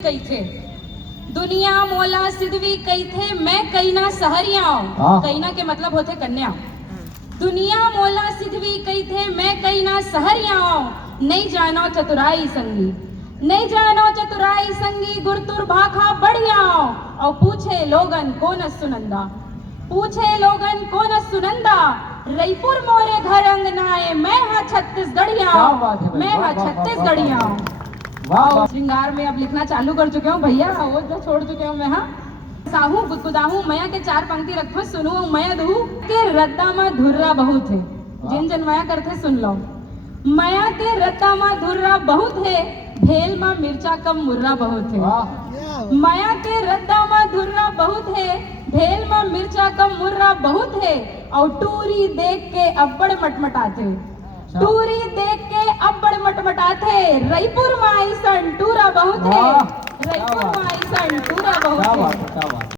कई थे दुनिया मोला सिद्धवी कई थे मैं कई ना सहरिया कई ना के मतलब होते कन्या। दुनिया मोला सिद्धवी कई थे मैं कई ना सहरिया नहीं जानो चतुराई संगी, नहीं जानो चतुराई संगी गुरतुर भाखा बढ़िया। और पूछे लोगन कौन सुनंदा, पूछे लोगन कौन सुनंदा, रईपुर मोरे घर अंगनाए मैं हाँ छत्तीसगढ़िया, मैं हाँ छत्तीसगढ़िया। श्रृंगार में अब लिखना चालू कर चुके हूँ भैया, वो जो छोड़ चुके हूँ मैं। हाँ साहू गुदगुदाहू मया के चार पंक्ति रखो सुनो मया दू के रद्दा में धुर्रा बहुत है। जिन जन मया करते सुन लो। मया के रद्दा में धुर्रा बहुत है, भेल में मिर्चा कम मुर्रा बहुत है। मया के रद्दा में धुर्रा बहुत है, भेल में मिर्चा कम मुर्रा बहुत है। और टूरी देख के अब्बड़ मटमटाते, टूरी देख के अब्बड़ मटमटाते, रईपुर में ऐसन टूरा बहुत है, रईपुर में ऐसन टूरा बहुत है।